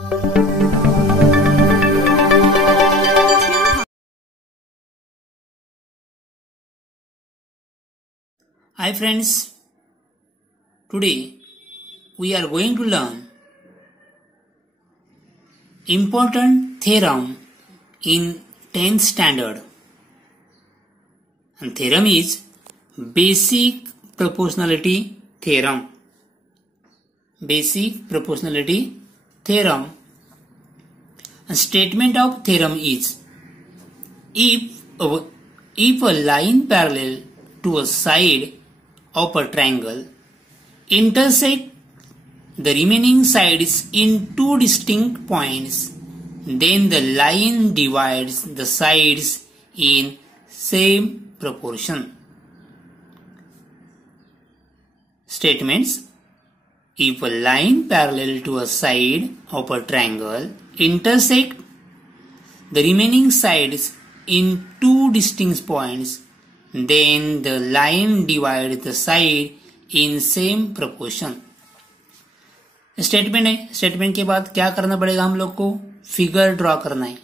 Hi friends, today we are going to learn important theorem in 10th standard. And theorem is basic proportionality theorem. Basic proportionality theorem. A statement of theorem is if a line parallel to a side of a triangle intersect the remaining sides in two distinct points, then the line divides the sides in same proportion. Statements: if a line parallel to a side of a triangle intersect the remaining sides in two distinct points, then the line divides the side in same proportion. Statement है. Statement के बाद क्या करना पड़ेगा? हम लोग को figure draw करना है.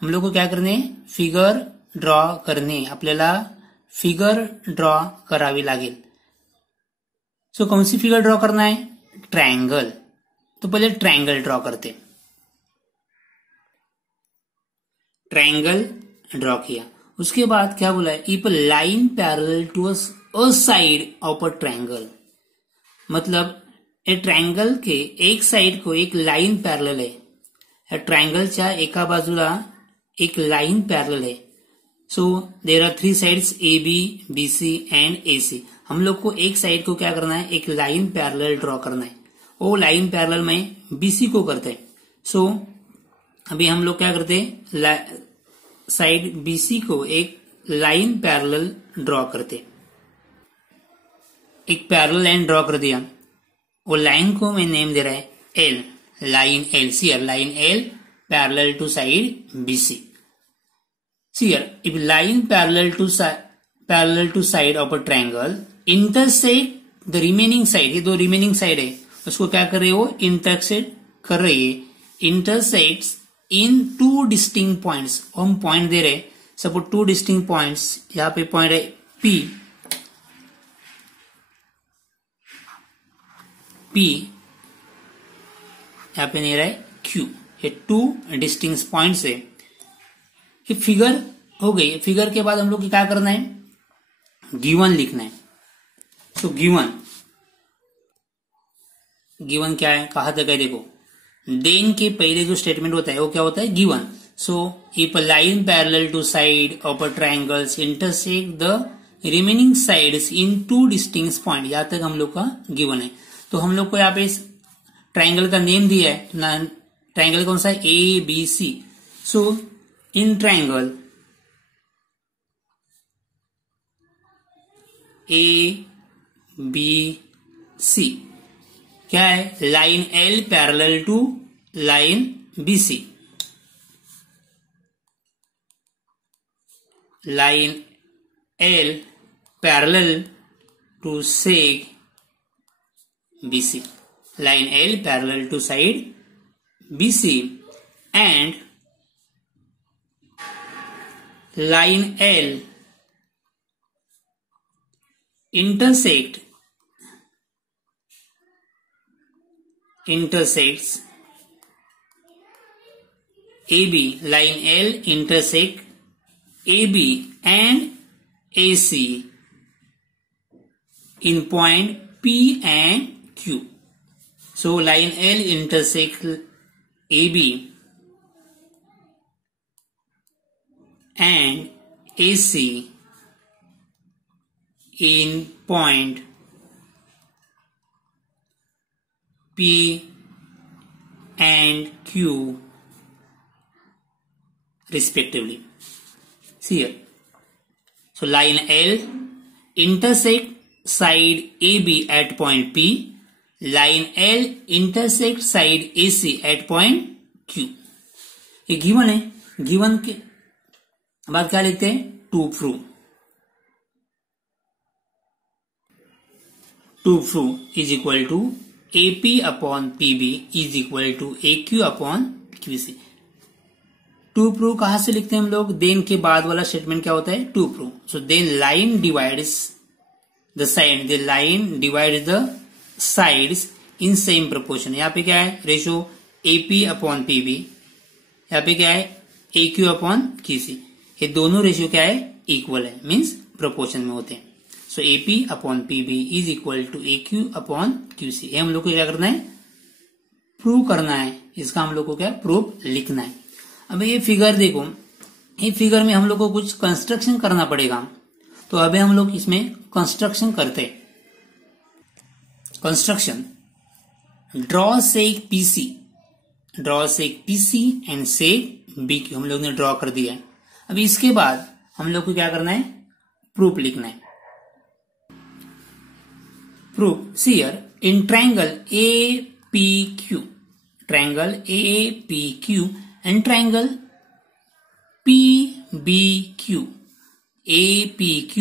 हम लोग को क्या करने? फिगर ड्रॉ करणे. आपल्याला फिगर ड्रॉ करावी लागेल. सो कौन सी फिगर ड्रॉ करना है? ट्रायंगल. तो पहले ट्रायंगल ड्रॉ करते. ट्रायंगल ड्रॉ किया. उसके बाद क्या बोला है? If line parallel to a side of a triangle. मतलब ए ट्रायंगल के एक साइड को एक लाइन पॅरलल आहे. या ट्रायंगलच्या एका बाजूला एक लाइन पॅरलल आहे. So there are three sides A B B C and A C. हम लोग को एक साइड को क्या करना है? एक लाइन पैरेलल ड्रॉ करना है. वो लाइन पैरेलल में बीसी को करते हैं. सो अभी हम लोग क्या करते हैं? साइड बीसी को एक लाइन पैरेलल ड्रॉ करते. एक पैरेलल लाइन ड्रॉ कर दिया. वो लाइन को मैं नेम दे रहा है एल. Line L. सीयर line L parallel to side BC. सीयर if line parallel to side of a triangle intersect the remaining side. ये दो रिमेनिंग साइड है, उसको क्या कर रही है? वो इंटरसेक्ट कर रही है. इंटरसेक्ट्स इन टू डिस्टिंक्ट पॉइंट्स. हम पॉइंट दे रहे. Suppose two distinct points. यहां पे पॉइंट है पी. पी यहां पे नहीं रहा है क्यू. ये टू डिस्टिंक्ट पॉइंट्स है. ये फिगर हो गई. फिगर के बाद हम लोग को क्या करना है? गिवन लिखना है. सो गिवन क्या है? कहा तक है? देखो, देन के पहले जो स्टेटमेंट होता है वो क्या होता है? Given. So if a line parallel to side of a triangles intersect the remaining sides in two distinct point. यहां तक हम लोग का गिवन है. तो हम लोग को यहाँ पे ट्रायंगल का नेम दिया है. ट्रायंगल कौन सा है? A B C. So in triangle A B C क्या है? Line L parallel to line B C. Line L parallel to seg BC. Line L parallel to side BC and line L intersects AB. Line L intersect AB and AC in point P and Q. So line L intersects AB and AC in point P and Q respectively. See here. So line L intersects side AB at point P. Line L intersects side AC at point Q. ये given है. Given के बाद क्या लिखते हैं? To prove. To prove is equal to AP upon PB is equal to AQ upon QC। To prove कहां से लिखते हैं हम लोग? देन के बाद वाला स्टेटमेंट क्या होता है? To prove. So then line divides the side, the line divides the sides in same proportion. यहाँ पे क्या है? Ratio AP upon PB। यहाँ पे क्या है? AQ upon QC। ये दोनों रेशियो क्या है? इक्वल है, मीन्स प्रोपोर्शन में होते हैं। So AP upon PB is equal to AQ upon QC। ये हम लोग को क्या करना है? प्रूव करना है। इसका हम लोग को क्या? प्रूफ लिखना है। अब ये फिगर देखो, ये फिगर में हम लोग को कुछ कंस्ट्रक्शन करना पड़ेगा। तो अभी हम लोग इसमें कंस्ट्रक्शन करते हैं। Construction, draw seg PC, draw seg PC and seg BQ हम लोग ने ड्रॉ कर दिया है। अब इसके बाद हम लोग को क्या करना है? प्रूफ लिखना है। Proof, see here in triangle APQ, triangle APQ and triangle PBQ, APQ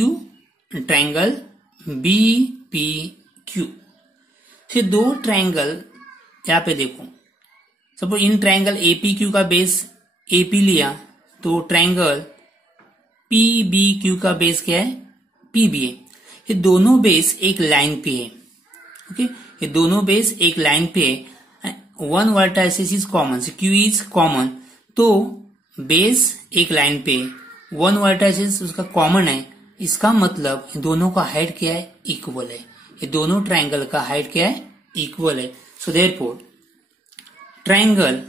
triangle BPQ। फिर दो ट्रायंगल यहाँ पे देखो, सपोज इन ट्रायंगल APQ का बेस AP लिया, तो ट्रायंगल PBQ का बेस क्या है? PB है। ये दोनों बेस एक लाइन पे है। ओके, ये दोनों बेस एक लाइन पे है। One vertices is common, Q is common, तो बेस एक लाइन पे, वन वर्टाइसिस उसका कॉमन है। इसका मतलब दोनों का हाइट क्या है? इक्वल है। ये दोनों ट्रायंगल का हाइट क्या है? इक्वल है। So therefore triangle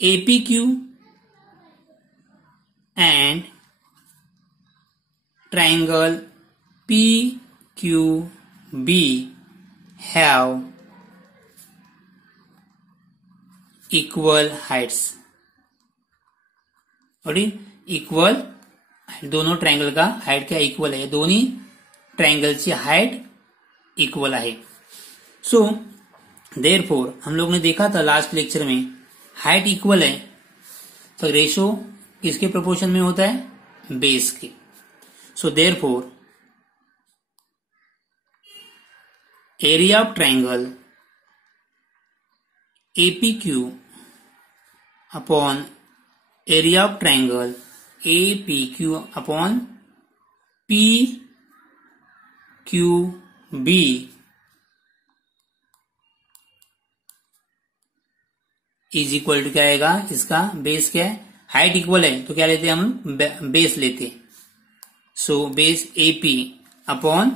APQ and triangle PQB have equal heights। और इक्वल, दोनों ट्रायंगल का हाइट क्या? इक्वल है। दोन्ही ट्रायंगलची हाइट इक्वल आहे। सो देयरफॉर हम लोग ने देखा था लास्ट लेक्चर में, हाइट इक्वल है तो रेशो किसके प्रोपोर्शन में होता है? बेस के। So therefore area of triangle APQ upon area of triangle APQ upon PQB is equal to क्या आएगा? इसका बेस क्या है? हाइट इक्वल है तो क्या लेते हैं हम? बेस लेते हैं। So base AP upon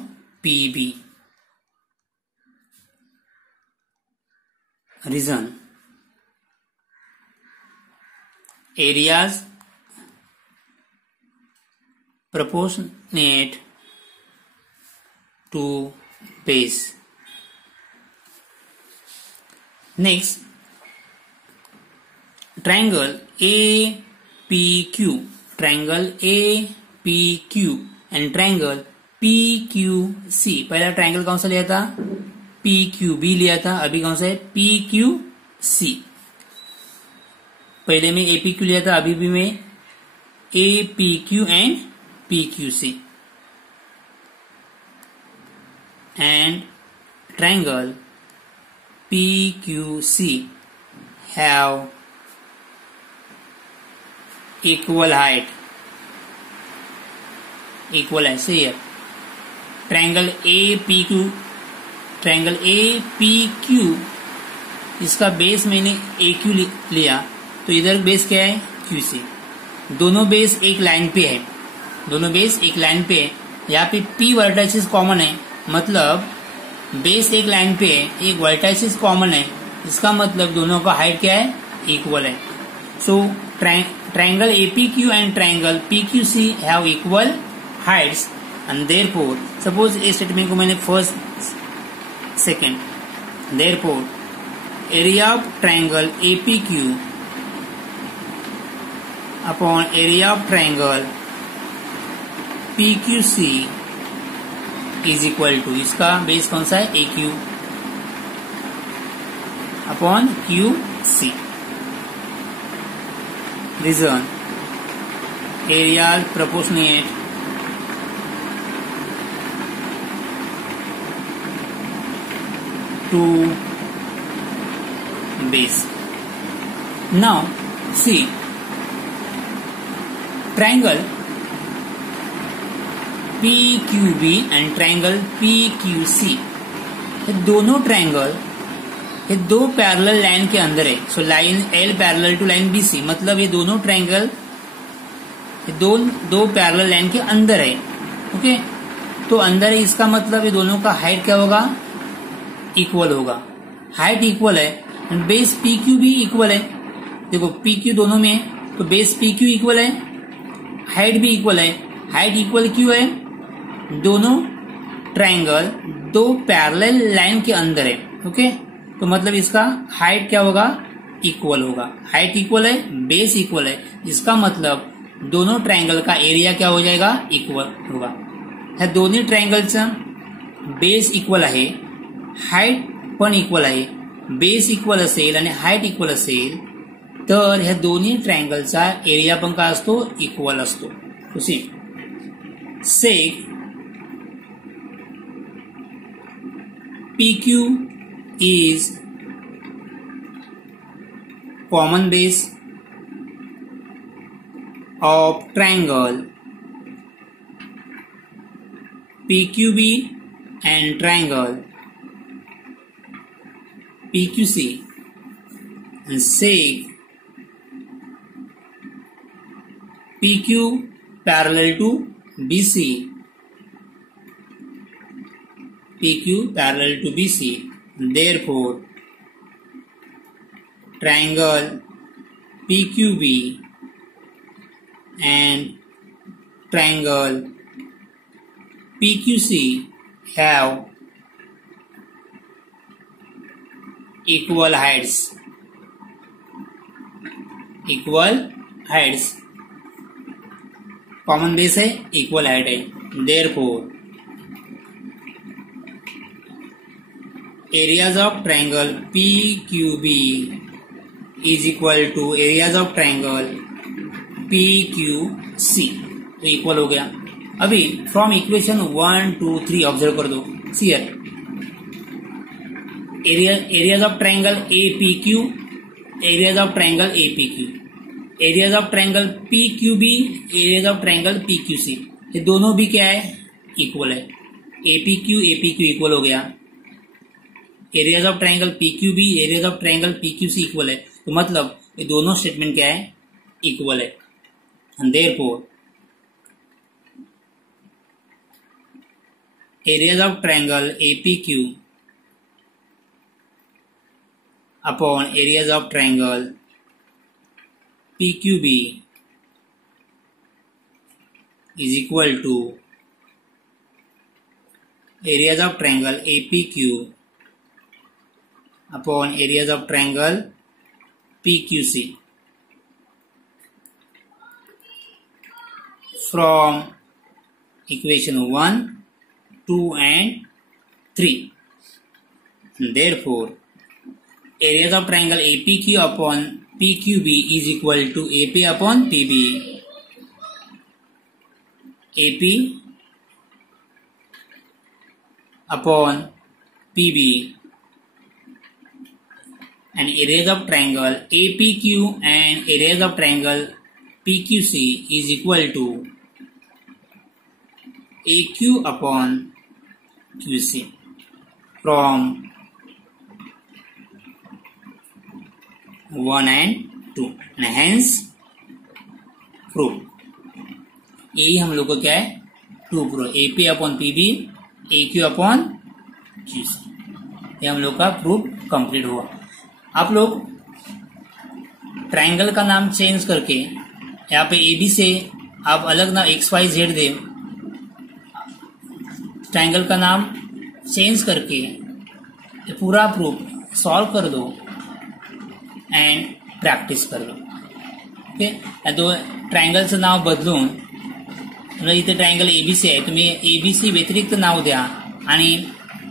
PB। Reason, areas proportionate to base। Next, triangle APQ, triangle APQ and triangle PQC। पहला ट्रायंगल कौन सा लिया था? PQB लिया था। अभी कौन सा है? PQC। पहले में APQ लिया था, अभी भी में APQ and PQC। And triangle PQC have equal height, equal है। सही है। ट्रायंगल APQ, ट्रायंगल APQ, इसका बेस मैंने AQ लिया, तो इधर बेस क्या है? QC। दोनों बेस एक लाइन पे है, दोनों बेस एक लाइन पे है। यहाँ पे P वर्टाइसिस कॉमन है, मतलब बेस एक लाइन पे है, एक वर्टाइसिस कॉमन है। इसका मतलब दोनों का हाइट क्या है? इक्वल है। So triangle APQ and triangle PQC have equal heights and therefore, suppose इस स्टेटमेंट को मैंने first second, therefore area of triangle APQ upon area of triangle PQC is equal to, इसका बेस कौन सा है? AQ upon QC। Reason, area proportionate to base. Now see, triangle PQB and triangle PQC, ये दोनों triangle ये दो parallel line के अंदर है. So line L parallel to line BC, मतलब ये दोनों ट्रायंगल दो पैरेलल लाइन के अंदर है. ओके, तो अंदर है, इसका मतलब ये दोनों का हाइट क्या होगा, इक्वल होगा. हाइट इक्वल है एंड बेस PQ भी इक्वल है. देखो PQ दोनों में है, तो बेस PQ इक्वल है, हाइट भी इक्वल है. हाइट इक्वल क्यों है, दोनों ट्रायंगल दो पैरेलल लाइन के अंदर है. ओके, तो मतलब इसका हाइट क्या होगा, इक्वल होगा. हाइट इक्वल है, बेस इक्वल है, इसका मतलब दोनों ट्रायंगल का एरिया क्या हो जाएगा, इक्वल होगा. ह्या दोन्ही ट्रायंगलचा बेस इक्वल आहे, हाइट पण इक्वल आहे. बेस इक्वल असेल आणि हाइट इक्वल असेल तर ह्या दोन्ही ट्रायंगलचा एरिया पण काय असतो, इक्वल असतो. सेक PQ is common base of triangle PQB and triangle PQC, and sec PQ parallel to BC, PQ parallel to BC. Therefore, triangle PQB and triangle PQC have equal heights. Equal heights. Common base है, equal height है. Therefore, areas of triangle PQB is equal to areas of triangle PQC. तो equal हो गया. अभी from equation 1, 2, 3 observe कर दो. See areas of triangle APQ, areas of triangle APQ, areas of triangle PQB, areas of triangle PQC, ये दोनों भी क्या है, इक्वल है. APQ इक्वल हो गया. Areas of triangle PQB, areas of triangle PQC equal है. तो मतलब ये दोनों स्टेटमेंट क्या है, इक्वल है. And therefore areas of triangle APQ upon areas of triangle PQB is equal to areas of triangle APQ upon areas of triangle PQC. From equation 1, 2 and 3. Therefore, areas of triangle APQ upon PQB is equal to AP upon PB. AP upon PB, and areas of triangle APQ and areas of triangle PQC is equal to AQ upon QC. From 1 and 2, and hence proof. यही हम लोग को क्या है, proof. AP upon PB, AQ upon QC, ये हम लोग का प्रूफ कंप्लीट हुआ. आप लोग ट्रायंगल का नाम चेंज करके यहाँ पे AB से आप अलग ना XYZ दे, ट्रायंगल का नाम चेंज करके पूरा प्रूफ सॉल्व कर दो एंड प्रॅक्टिस कर दो. ओके, तो ट्रायंगलचं नाव बदलून इथे ट्रायंगल ABC आहे, तुम्ही ABC व्यतिरिक्त नाव द्या आणि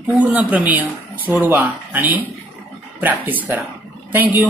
पूर्ण प्रमेय सोडवा आणि प्रॅक्टिस करा. थँक्यू.